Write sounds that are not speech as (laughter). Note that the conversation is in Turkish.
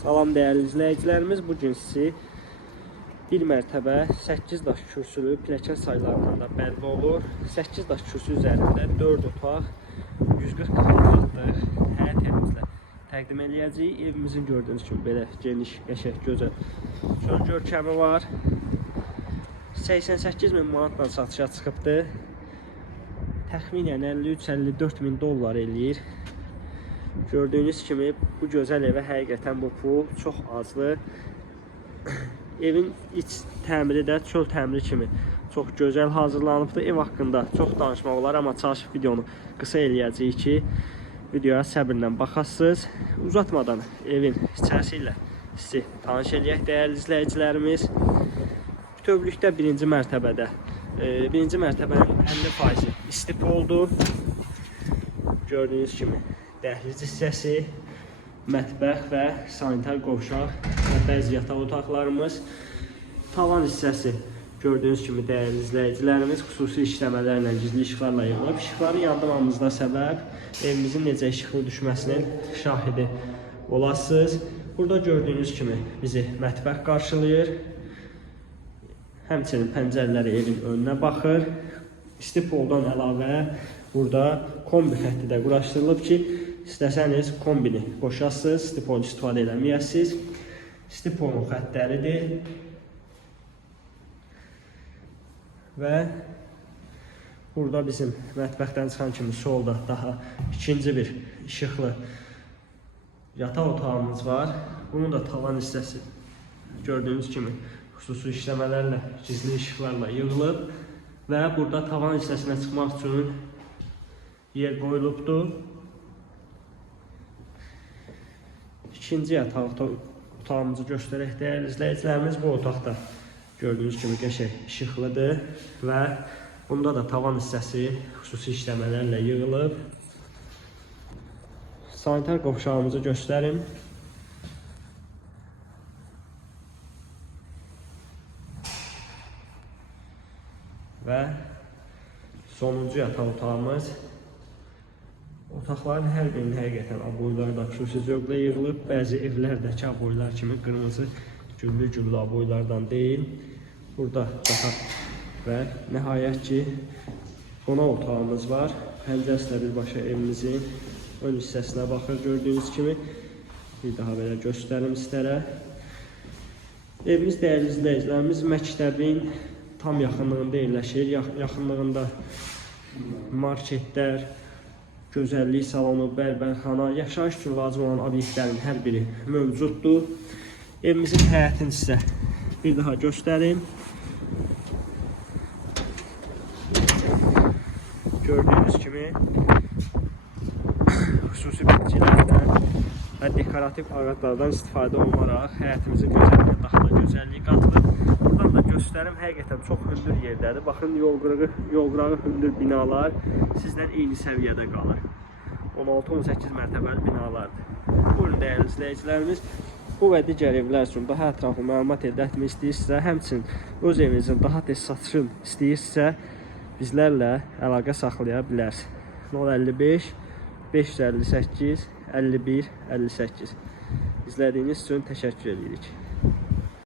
Salam dəyərli izləyicilərimiz, bu gün sizi bir mərtəbə 8 daş kürsülü pilləkən saylarından da bəlli olur. 8 daş kürsü üzərində 4 otaq, 140 kvadratlıq həyət evimizlə təqdim eləyəcəyik. Evimizin gördüyünüz kimi belə geniş, qəşəng, gözəl çöl görkəmi var. 88 min manatla satışa çıxıbdı. Təxminən 53-54 min dollar eləyir. Gördüyünüz kimi bu gözəl evə həqiqətən bu pul çox azdır. (coughs) Evin iç təmiri də çöl təmiri kimi çox gözəl hazırlanıbdır. Ev haqqında çox danışmaq olar, amma çalışıb videonu qısa eləyəcəyik ki, videoya səbirlə baxasınız. Uzatmadan evin içərisi ilə sizi tanış eləyək dəyərli izləyicilərimiz. Bütövlükdə birinci mərtəbədə, e, birinci mərtəbənin 50% istif oldu. Gördüyünüz kimi dəhliz hissəsi, mətbəx və sanitar qovşaq və bəzi yataq otaqlarımız. Tavan hissəsi gördüyünüz kimi dəyərli izləyicilərimiz xüsusi işləmələrlə, gizli işıqlarla yığılıb. İşıqların yandırmamızda səbəb evimizin necə işıqlı düşməsinin şahidi olasınız. Burada gördüyünüz kimi bizi mətbəx qarşılayır. Həmçinin pəncərələri evin önünə baxır. İsti poldan əlavə burada kombi xətti də quraşdırılıb ki, istəsəniz kombini qoşasınız, isti pol istifadə eləməyəsiniz. İsti polun xəttləridir. Və burada bizim mətbəxdən çıxan kimi solda daha ikinci bir işıqlı yataq otağımız var. Bunun da tavan hissəsi gördüyünüz kimi xüsusi işləmələrlə, gizli işıqlarla yığılıb və burada tavan hissəsinə çıxmaq üçün yer qoyulubdur. İkinci yataq ota- otağımızı göstərək dəyərli izləyicilərimiz. Bu otaqda gördüyünüz kimi qəşəng işıqlıdır və bunda da tavan hissəsi xüsusi işləmələrlə yığılıb. Sanitar qovşağımızı göstərim. Və sonuncu yataq otağımız. Otaqların hər birinin həqiqətən aboyları da xüsusi zövqlə yığılıb. Bəzi evlərdəki aboylar kimi qırmızı güllü güllü aboylardan deyil. Burada daha və nəhayət ki qonaq otağımız var. Pəncərəsi də birbaşa evimizin ön hissəsinə baxır gördüyünüz kimi. Bir daha belə göstərim sizlərə. Evimiz dəyərli izləyicilərimiz məktəbin tam yaxınlığında yerləşir. Yax- Yaxınlığında marketlər, gözəllik salonu, bərbərxana, yaşayış üçün lazım olan obyektlərin hər biri mövcuddur. Evimizin həyətini sizə bir daha göstərim. Gördüyünüz kimi xüsusi bitkilərdən və dekorativ ağaclardan istifadə olunaraq həyətimizin gözəlliyinə daha da gözəllik qatılıb. Buradan da göstərim həqiqətən çox hündür yerdədir. Baxın yol qırığı, yol qırağı hündür binalar sizdən eyni səviyyədə qalır. 16-18 mərtəbəli binalardır. Buyurun dəyərli izləyicilərimiz, bu və digər evlər üçün daha ətraflı məlumat əldə etmək istəyirsinizsə, həmçinin öz evinizin daha tez satışın istəyirsinizsə, bizlərlə əlaqə saxlaya bilərsiniz. 055 558 51 58 İzlədiyiniz üçün təşəkkür edirik.